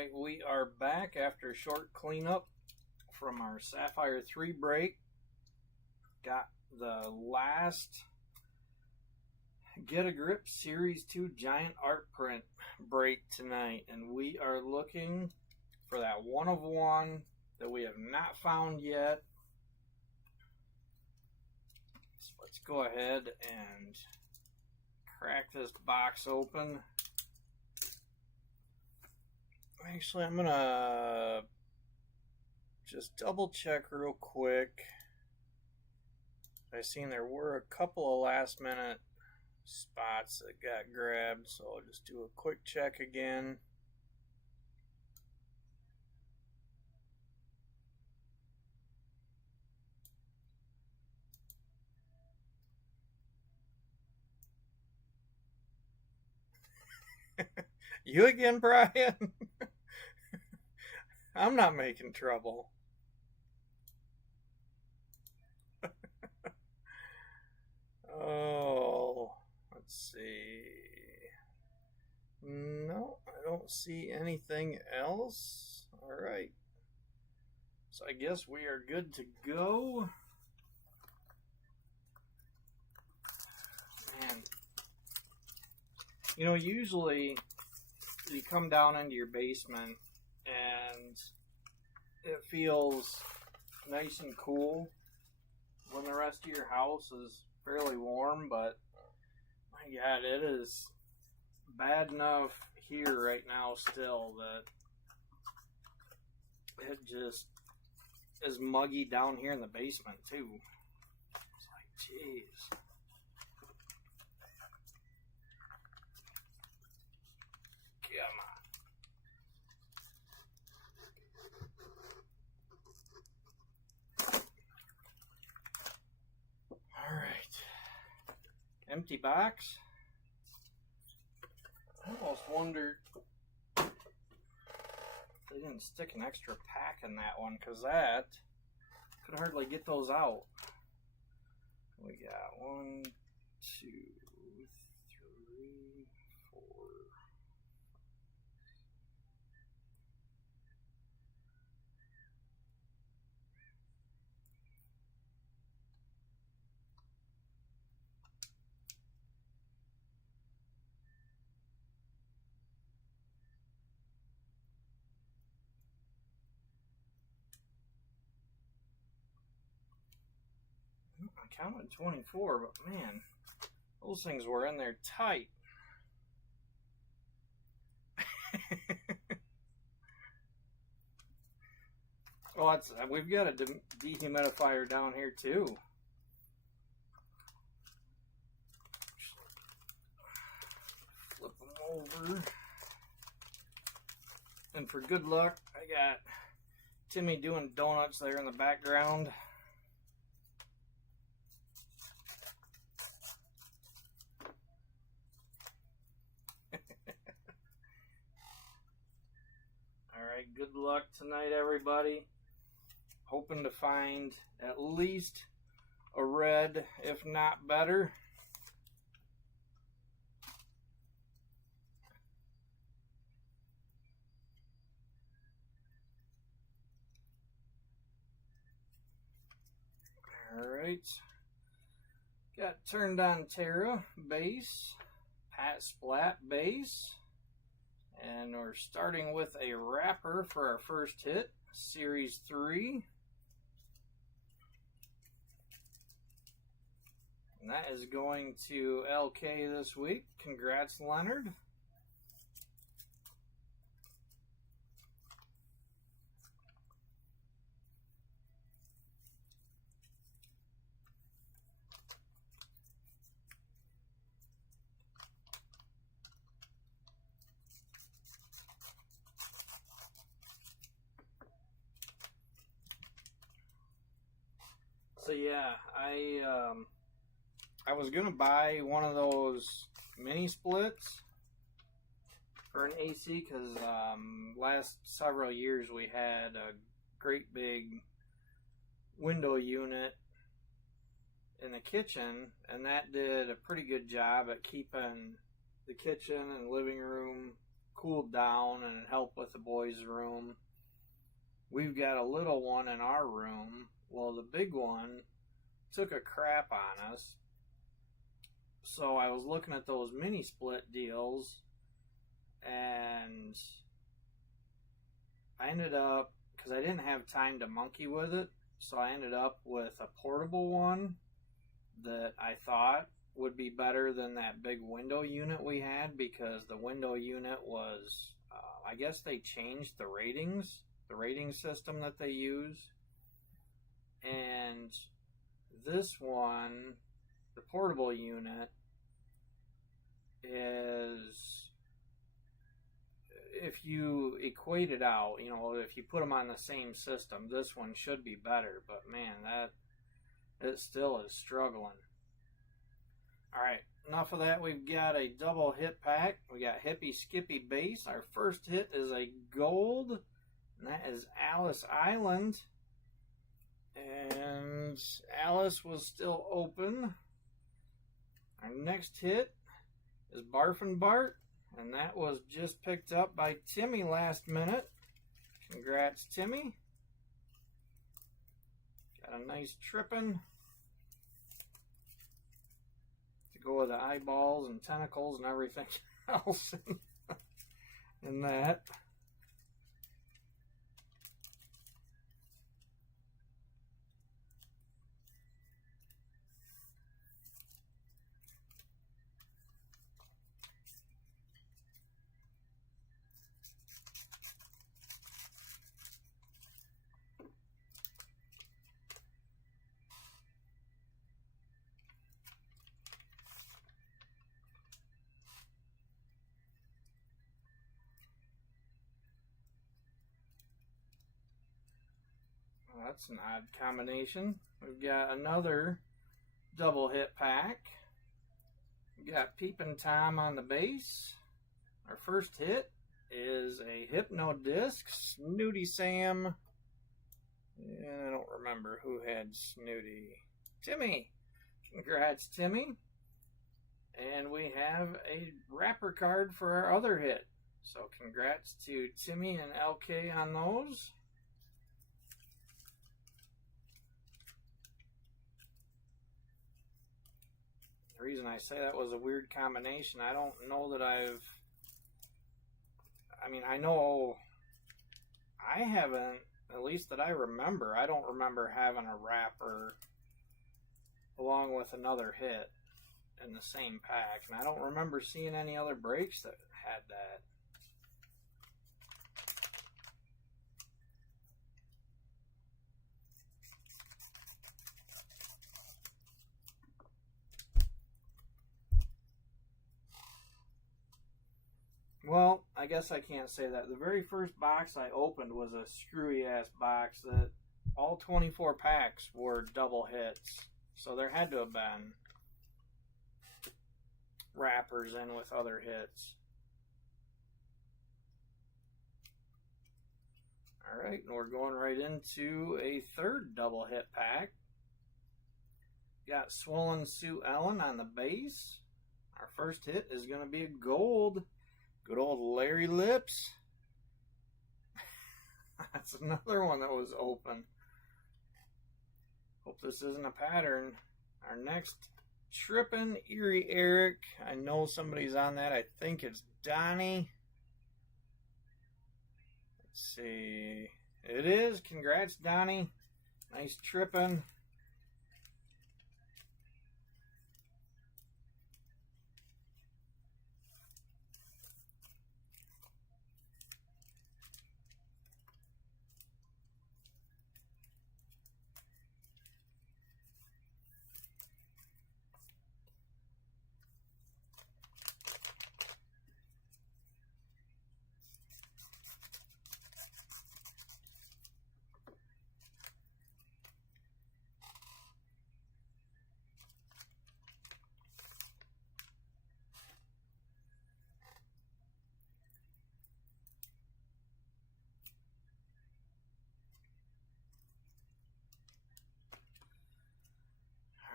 Alright, we are back after a short cleanup from our Sapphire 3 break. Got the last Get a Grip Series 2 Giant Art Print break tonight, and we are looking for that one of one that we have not found yet. So let's go ahead and crack this box open. Actually, I'm gonna just double check real quick. I seen there were a couple of last minute spots that got grabbed, so I'll just do a quick check again. You again, Brian? I'm not making trouble. Oh, let's see. No, I don't see anything else. All right. So I guess we are good to go. Man, you know, usually you come down into your basement and it feels nice and cool when the rest of your house is fairly warm, but my God, it is bad enough here right now still that it just is muggy down here in the basement too. It's like, jeez. Come on. All right. Empty box. I almost wondered if they didn't stick an extra pack in that one, because that could hardly get those out. We got 1, 2, 3, 4. I counted 24, but man, those things were in there tight. Oh, we've got a dehumidifier down here too. Flip them over. And for good luck, I got Timmy doing donuts there in the background. Alright, good luck tonight, everybody. Hoping to find at least a red, if not better. Alright. Got Turned On Terra base, Pat Splat base. And we're starting with a wrapper for our first hit, Series 3. And that is going to LK this week. Congrats, Leonard. So yeah, I was gonna buy one of those mini splits for an AC because last several years we had a great big window unit in the kitchen, and that did a pretty good job at keeping the kitchen and living room cooled down and help with the boys' room. We've got a little one in our room. Well, the big one took a crap on us. So I was looking at those mini split deals, and I ended up, because I didn't have time to monkey with it, so I ended up with a portable one that I thought would be better than that big window unit we had, because the window unit was, I guess they changed the rating system that they use. And this one, the portable unit, is, if you equate it out, you know, if you put them on the same system, this one should be better. But man, it still is struggling. Alright, enough of that. We've got a double hit pack. We got Hippie Skippy Base. Our first hit is a gold, and that is Alice Island. And Alice was still open. Our next hit is Barfin' Bart, and that was just picked up by Timmy last minute. Congrats, Timmy. Got a nice trippin' to go with the eyeballs and tentacles and everything else in that. That's an odd combination. We've got another double hit pack. We've got Peepin' Tom on the base. Our first hit is a Hypno Disc, Snooty Sam. And I don't remember who had Snooty. Timmy! Congrats, Timmy. And we have a wrapper card for our other hit. So congrats to Timmy and LK on those. The reason I say that was a weird combination, I don't know that I know I haven't, at least that I remember, I don't remember having a wrapper along with another hit in the same pack, and I don't remember seeing any other breaks that had that. Well, I guess I can't say that. The very first box I opened was a screwy-ass box that all 24 packs were double hits. So there had to have been wrappers in with other hits. Alright, and we're going right into a third double hit pack. Got Swollen Sue Ellen on the base. Our first hit is going to be a gold. Good old Larry Lips. That's another one that was open. Hope this isn't a pattern. Our next, Trippin' Erie Eric. I know somebody's on that. I think it's Donnie. Let's see. It is. Congrats, Donnie. Nice trippin'.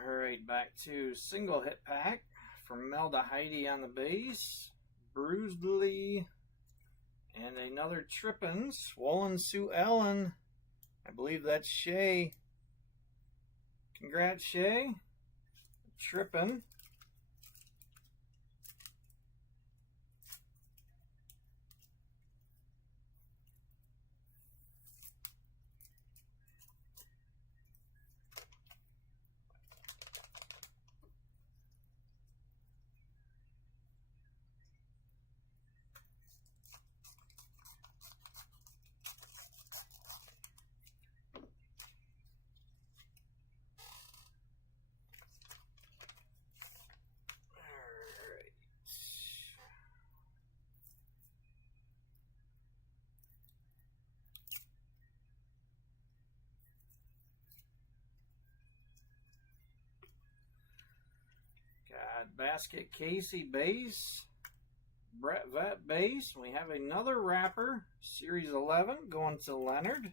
Alright, back to single hit pack from Melda Heidi on the base. Bruised Lee, And another trippin', Swollen Sue Ellen. I believe that's Shay. Congrats, Shay. Trippin'. Got Basket Casey base, Brett Vet base. We have another wrapper, Series 11, going to Leonard.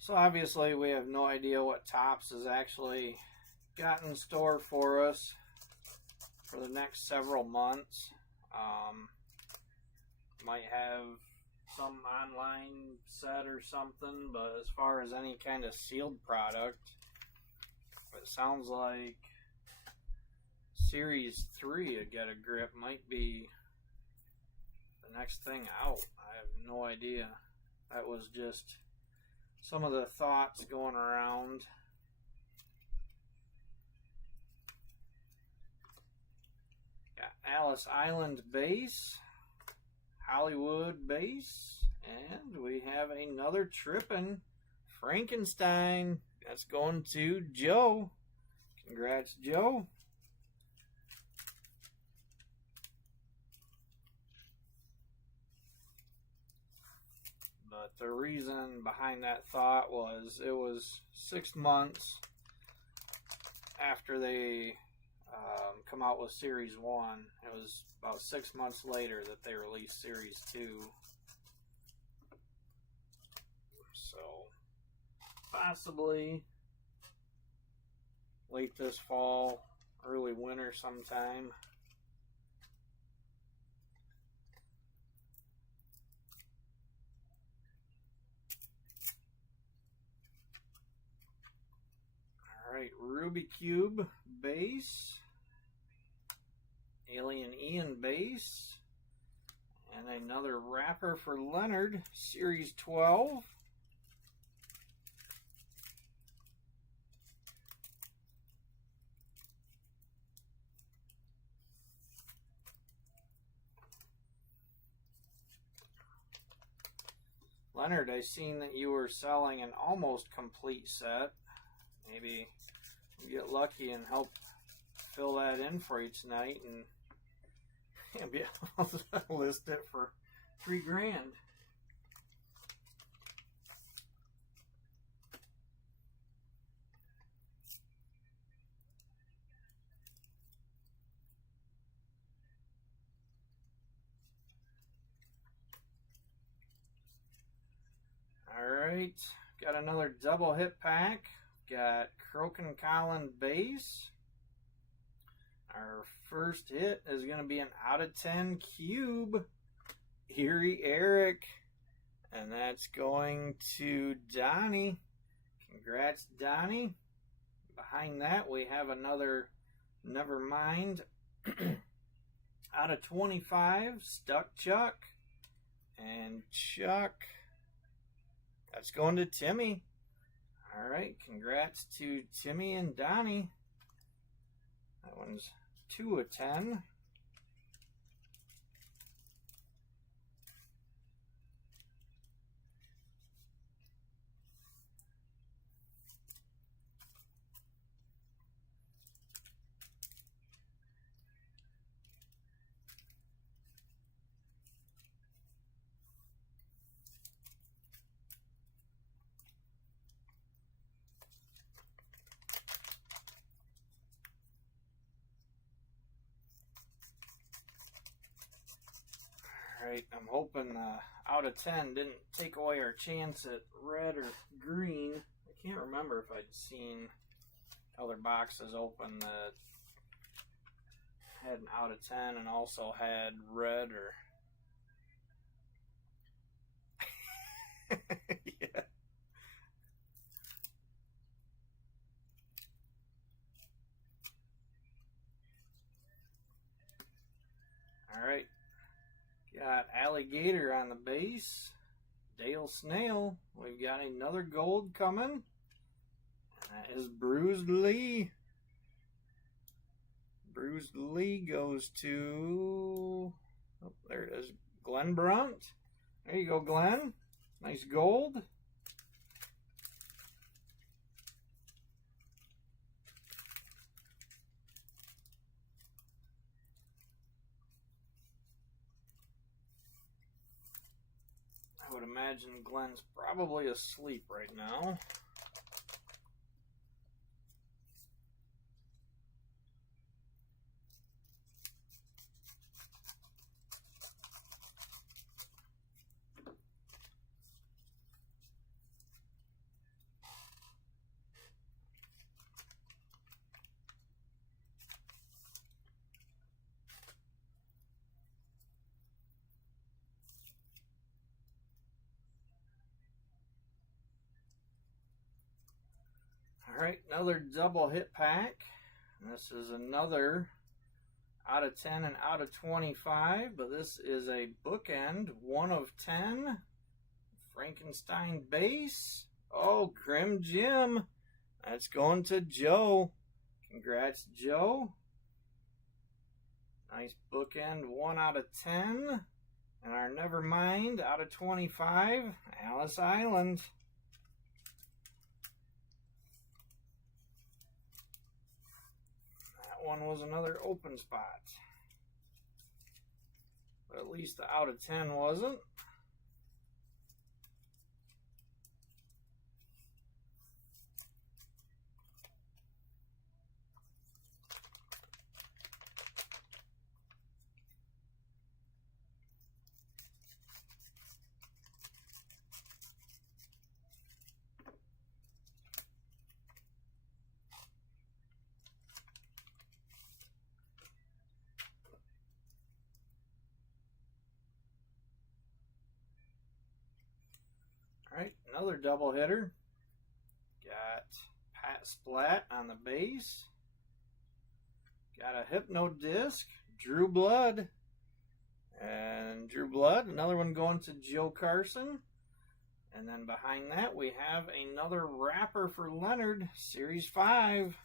So obviously we have no idea what Topps has actually got in store for us for the next several months. Might have some online set or something, but as far as any kind of sealed product, it sounds like Series 3 at Get a Grip might be the next thing out. I have no idea. That was just some of the thoughts going around. Got Alice Island base, Hollywood base, and we have another trippin' Frankenstein. That's going to Joe. Congrats, Joe. But the reason behind that thought was it was 6 months after they come out with Series 1. It was about 6 months later that they released Series 2. So, possibly late this fall, early winter sometime. Alright, Ruby Cube base, Alien Ian base, and another wrapper for Leonard, Series 12. Leonard, I seen that you were selling an almost complete set. Maybe you get lucky and help fill that in for you tonight, and be able to list it for $3,000. Alright, got another double hit pack. Got Crokin Collin base. Our first hit is going to be an out of 10 cube, Erie Eric, and that's going to Donnie. Congrats, Donnie. Behind that, we have another Nevermind out of 25, Stuck Chuck, and Chuck. That's going to Timmy. All right, congrats to Timmy and Donnie. That one's 2 of 10. Alright, I'm hoping out of 10 didn't take away our chance at red or green. I can't remember if I'd seen other boxes open that had an out of 10 and also had red or... yeah. Alright. Got Alligator on the base. Dale Snail. We've got another gold coming. That is Bruised Lee. Bruised Lee goes to... oh, there it is. Glenn Brunt. There you go, Glenn. Nice gold. I would imagine Glenn's probably asleep right now. Alright, another double hit pack. This is another out of 10 and out of 25, but this is a bookend, 1 of 10. Frankenstein base. Oh, Grim Jim. That's going to Joe. Congrats, Joe. Nice bookend, 1 out of 10. And our Nevermind, out of 25, Alice Island. One was another open spot, but at least the out of 10 wasn't. Alright, another double hitter. Got Pat Splat on the base. Got a Hypno Disc, Drew Blood. And Drew Blood, another one going to Joe Carson. And then behind that we have another wrapper for Leonard, Series 5.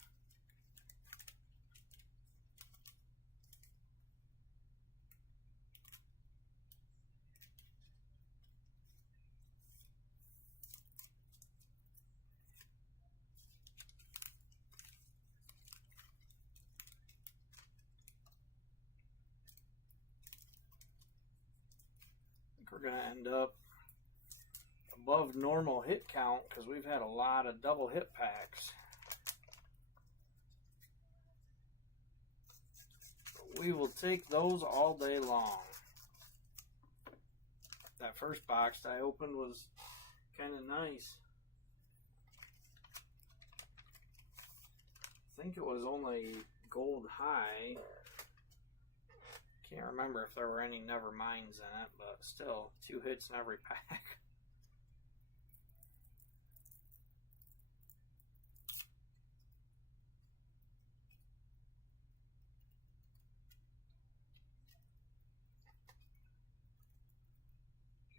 We're going to end up above normal hit count because we've had a lot of double hit packs. But we will take those all day long. That first box I opened was kind of nice. I think it was only gold high. Can't remember if there were any Neverminds in it, but still, 2 hits in every pack.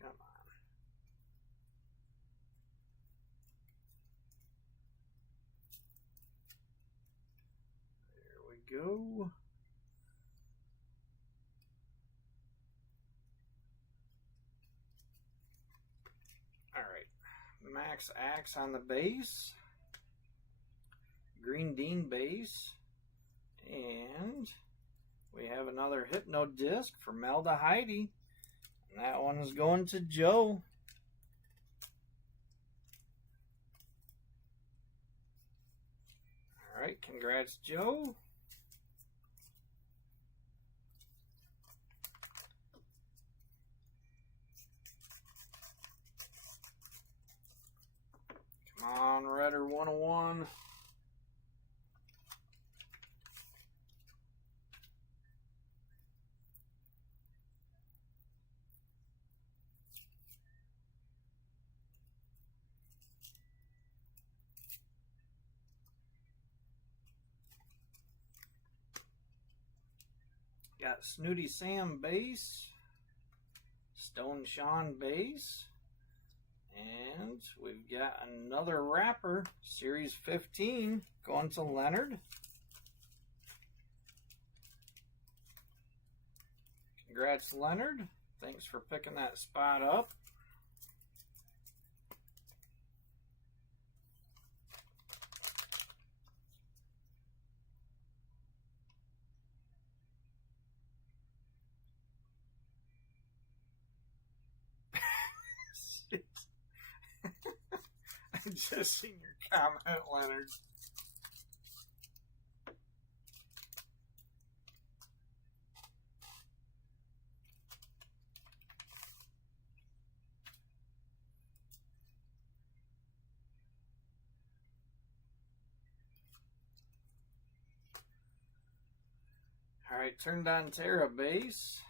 Come on. There we go. Max Axe on the base, Green Dean base, and we have another Hypno Disc for Melda Heidi, and that one is going to Joe. Alright, congrats, Joe. on Redder 101. Got Snooty Sam base, Stone Sean base, and we've got another wrapper, Series 15, going to Leonard. Congrats, Leonard. Thanks for picking that spot up. I just seen your comment, Leonard. Alright, turned on Terra base,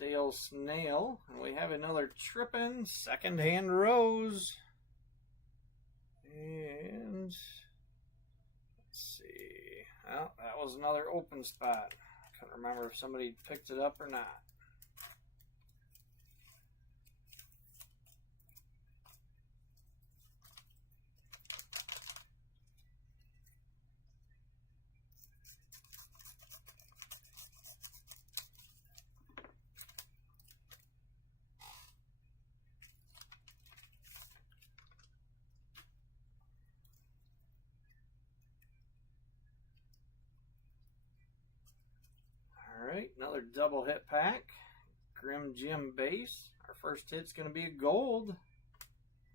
Dale Snail, and we have another trippin' second-hand Rose. And let's see. Well, that was another open spot. Couldn't remember if somebody picked it up or not. Alright, another double hit pack. Grim Jim base. Our first hit's going to be a gold.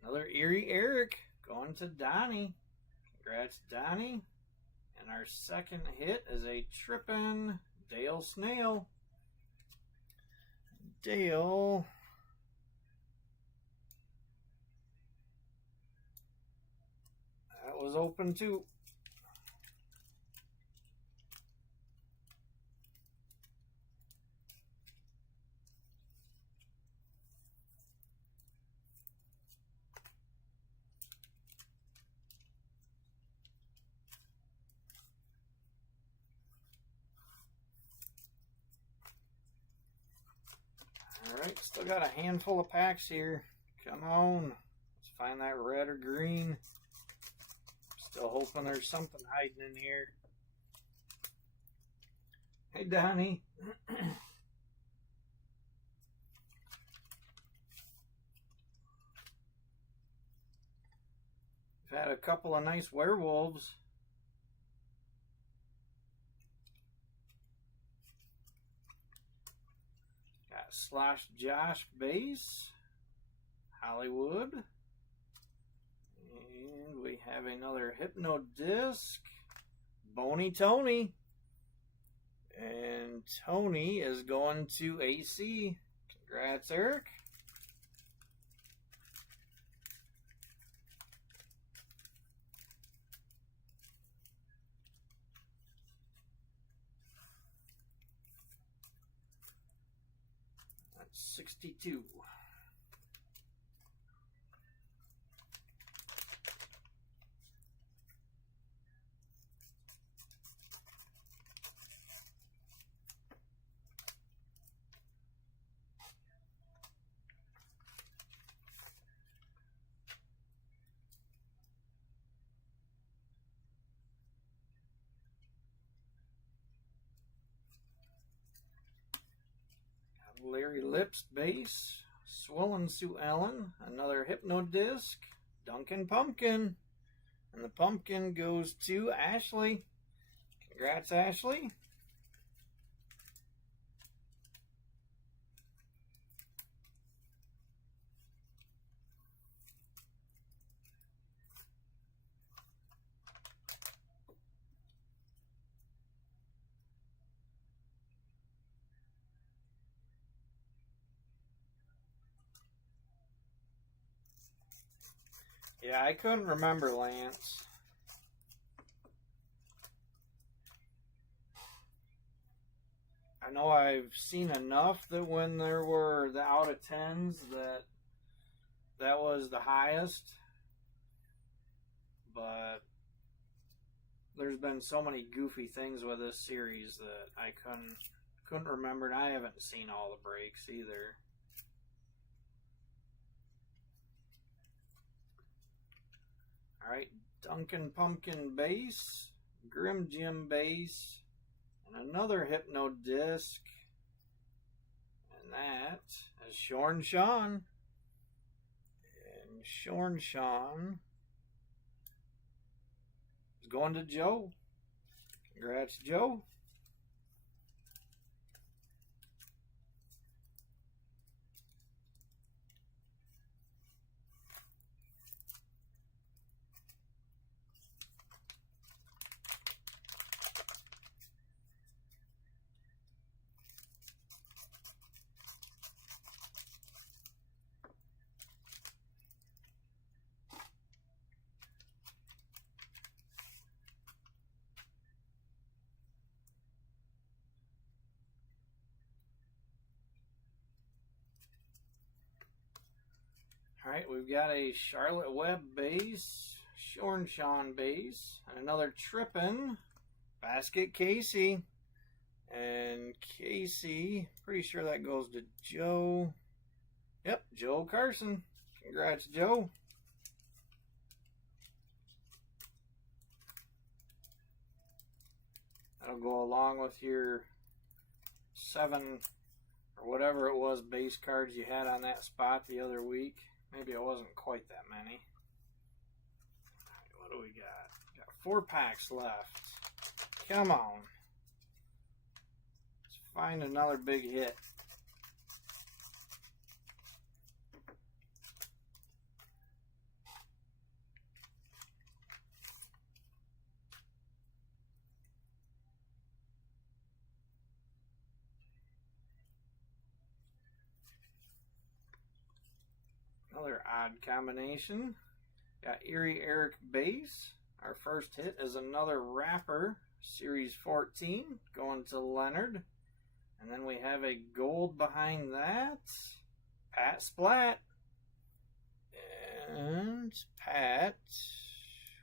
Another Erie Eric going to Donnie. Congrats, Donnie. And our second hit is a trippin' Dale Snail. Dale. That was open too. Alright, still got a handful of packs here. Come on. Let's find that red or green. Still hoping there's something hiding in here. Hey, Donnie. We've had a couple of nice werewolves. Got Slosh Josh base, Hollywood, and we have another Hypno Disc, Boney Tony, and Tony is going to AC. Congrats, Eric. That's 62. Larry Lips base, Swollen Sue Ellen, another Hypno Disc, Duncan Pumpkin, and the pumpkin goes to Ashley. Congrats, Ashley. Yeah, I couldn't remember, Lance. I know I've seen enough that when there were the out of 10s that was the highest. But there's been so many goofy things with this series that I couldn't remember, and I haven't seen all the breaks either. Alright, Dunkin' Pumpkin base, Grim Jim base, and another Hypno disc. And that is Shorn Sean. And Shorn Sean is going to Joe. Congrats, Joe. Alright, we've got a Charlotte Webb base, Shorn Sean base, and another Trippin' Basket Casey. And Casey, pretty sure that goes to Joe. Yep, Joe Carson. Congrats, Joe. That'll go along with your 7 or whatever it was base cards you had on that spot the other week. Maybe it wasn't quite that many. What do we got? Got 4 packs left. Come on. Let's find another big hit. Another odd combination. Got Erie Eric base. Our first hit is another wrapper, Series 14, going to Leonard. And then we have a gold behind that. Pat Splat. And Pat,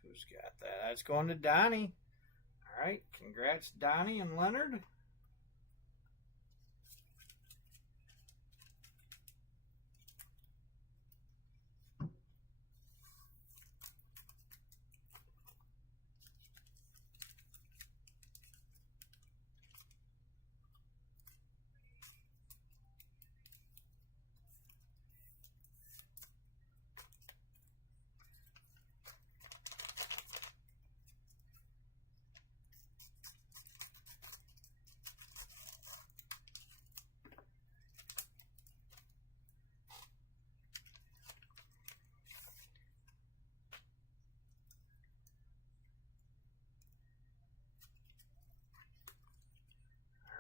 who's got that? That's going to Donnie. All right, congrats, Donnie and Leonard.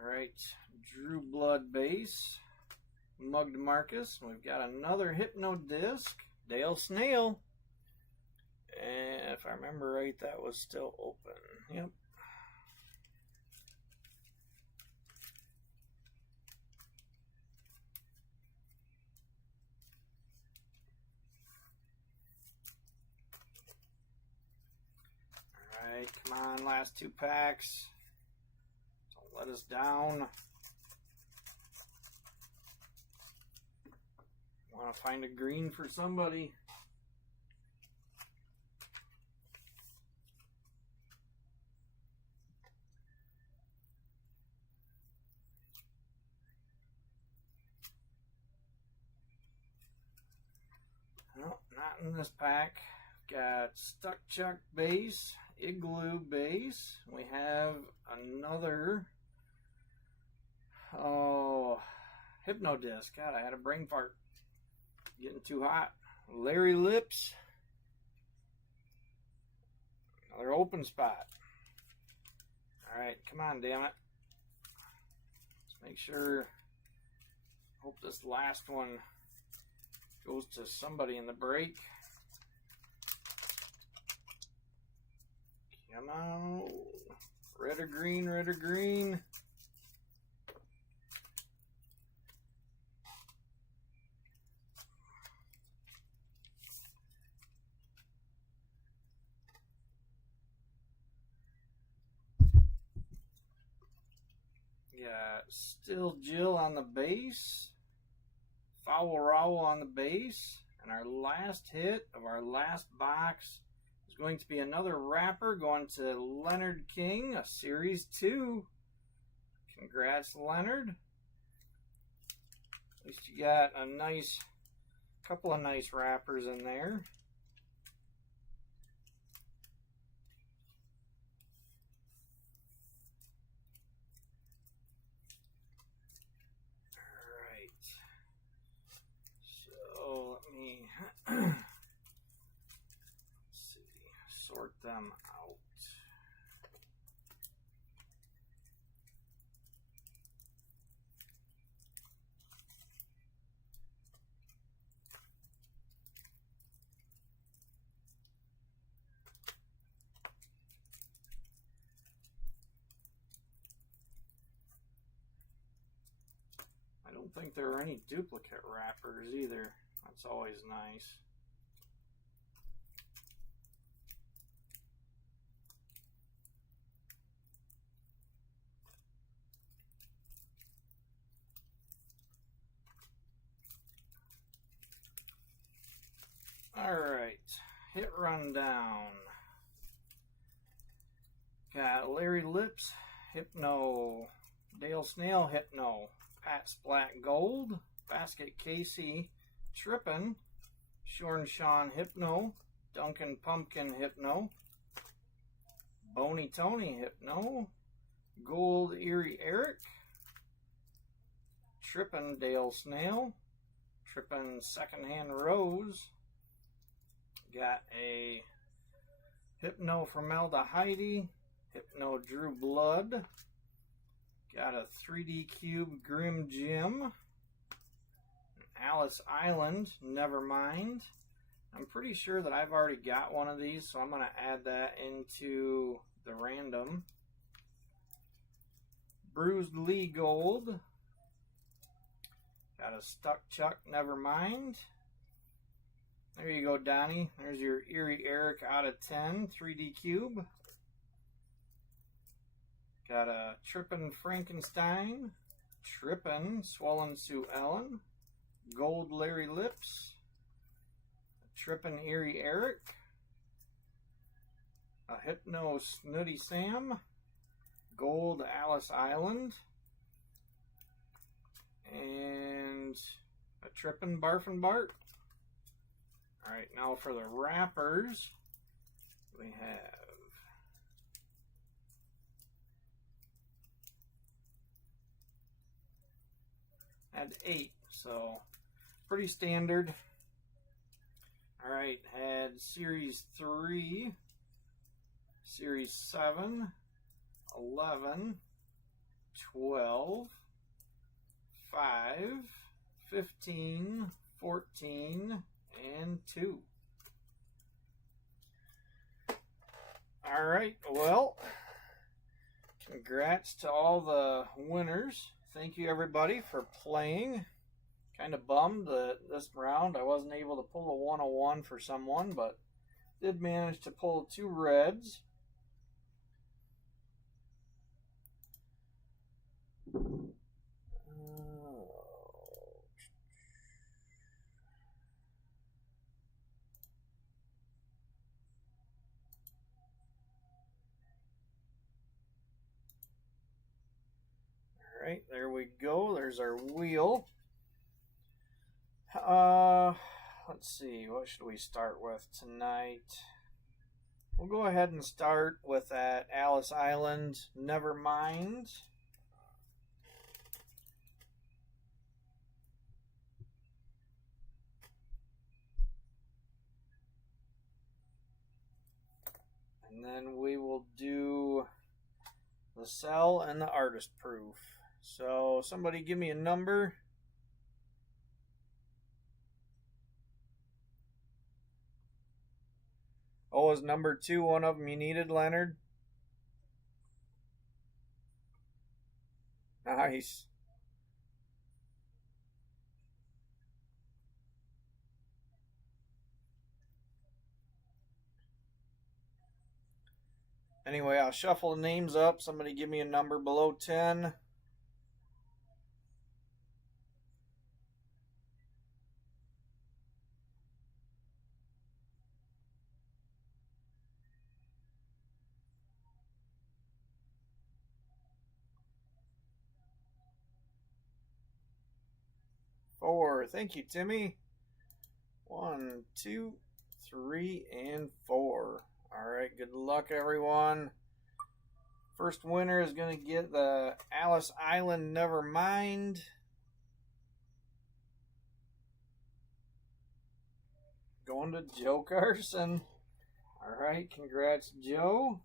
Alright, Drew Blood base, Mugged Marcus. We've got another Hypno disc, Dale Snail. And if I remember right, that was still open. Yep. Alright, come on, last 2 packs. Let us down. Want to find a green for somebody. No, not in this pack. Got Stuck Chuck base, Igloo base. We have another Hypno disc. God, I had a brain fart. Getting too hot. Larry Lips. Another open spot. Alright, come on, damn it. Let's make sure. Hope this last one goes to somebody in the break. Come on. Red or green, red or green. Got Still Jill on the base. Foul Rowell on the base. And our last hit of our last box is going to be another wrapper going to Leonard King, a Series 2. Congrats, Leonard. At least you got a nice, couple of nice wrappers in there. Let's see, sort them out. I don't think there are any duplicate wrappers either. That's always nice. All right, hit rundown. Got Larry Lips, Hypno, Dale Snail, Hypno, Pat Splat Gold, Basket Casey, Trippin', Shorn Sean Hypno, Duncan Pumpkin Hypno, Boney Tony Hypno, Gold Erie Eric, Trippin' Dale Snail, Trippin' Secondhand Rose, got a Hypno Formelda Heidi, Hypno Drew Blood, got a 3D Cube Grim Jim, Alice Island, Nevermind. I'm pretty sure that I've already got one of these, so I'm going to add that into the random. Bruised Lee Gold. Got a Stuck Chuck, Nevermind. There you go, Donnie. There's your Erie Eric out of 10, 3D Cube. Got a Trippin' Frankenstein. Trippin' Swollen Sue Ellen. Gold Larry Lips, Trippin' Erie Eric, a Hypno Snooty Sam, Gold Alice Island, and a Trippin' Barfin' Bart. Alright, now for the wrappers, we had 8, so pretty standard. Alright, had Series 3, Series 7, 11, 12, 5, 15, 14, and 2. Alright, well, congrats to all the winners. Thank you everybody for playing. Kind of bummed that this round I wasn't able to pull a 101 for someone, but did manage to pull 2 reds. Alright, there we go. There's our wheel. Let's see, what should we start with tonight? We'll go ahead and start with that Alice Island, Nevermind. And then we will do the Cell and the Artist Proof. So somebody give me a number. Oh, is number 2 one of them you needed, Leonard? Nice. Anyway, I'll shuffle the names up. Somebody give me a number below 10. Four. Thank you, Timmy. 1, 2, 3, and 4. All right, good luck, everyone. First winner is going to get the Alice Island Nevermind. Going to Joe Carson. All right, congrats, Joe.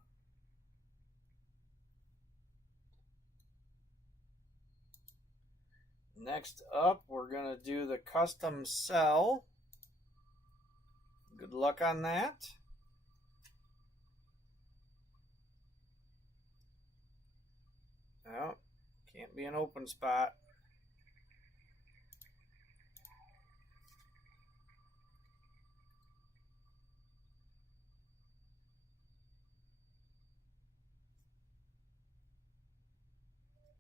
Next up, we're going to do the custom cell. Good luck on that. Oh, can't be an open spot.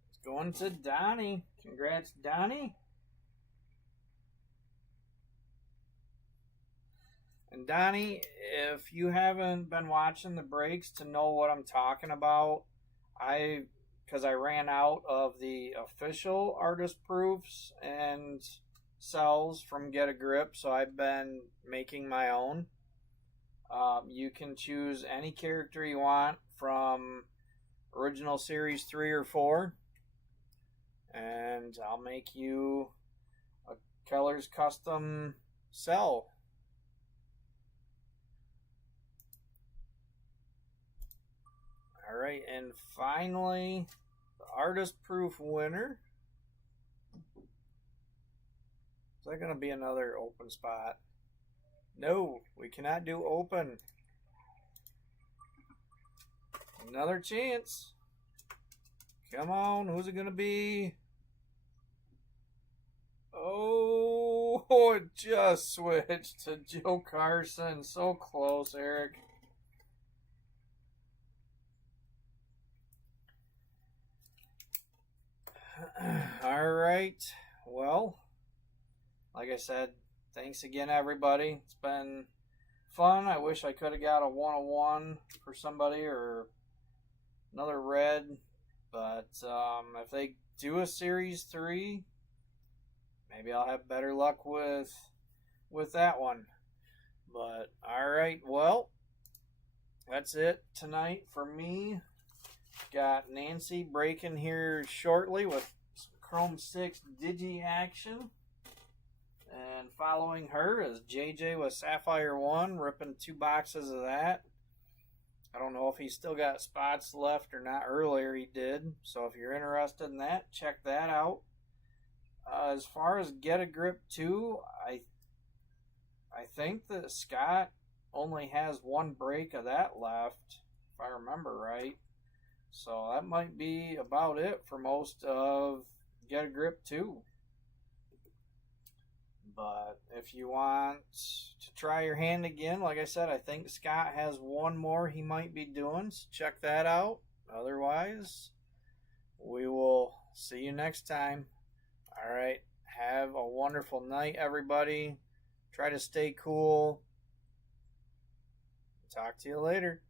It's going to Donnie. Congrats, Donnie. And Donnie, if you haven't been watching the breaks to know what I'm talking about, because I ran out of the official artist proofs and cells from Get a Grip, so I've been making my own. You can choose any character you want from original series 3 or 4, and I'll make you a Keller's custom cell. All right, and finally, the artist proof winner. Is that going to be another open spot? No, we cannot do open. Another chance. Come on, who's it going to be? Oh, it just switched to Joe Carson. So close, Eric. All right. Well, like I said, thanks again, everybody. It's been fun. I wish I could have got a 101 for somebody or another red. But if they do a Series 3, maybe I'll have better luck with that one. But, all right. Well, that's it tonight for me. Got Nancy breaking here shortly with some Chrome 6 Digi action. And following her is JJ with Sapphire 1, ripping 2 boxes of that. I don't know if he's still got spots left or not. Earlier he did. So if you're interested in that, check that out. As far as Get a Grip 2, I think that Scott only has 1 break of that left, if I remember right. So that might be about it for most of Get a Grip 2. But if you want to try your hand again, like I said, I think Scott has 1 more he might be doing. So check that out. Otherwise, we will see you next time. All right. Have a wonderful night, everybody. Try to stay cool. Talk to you later.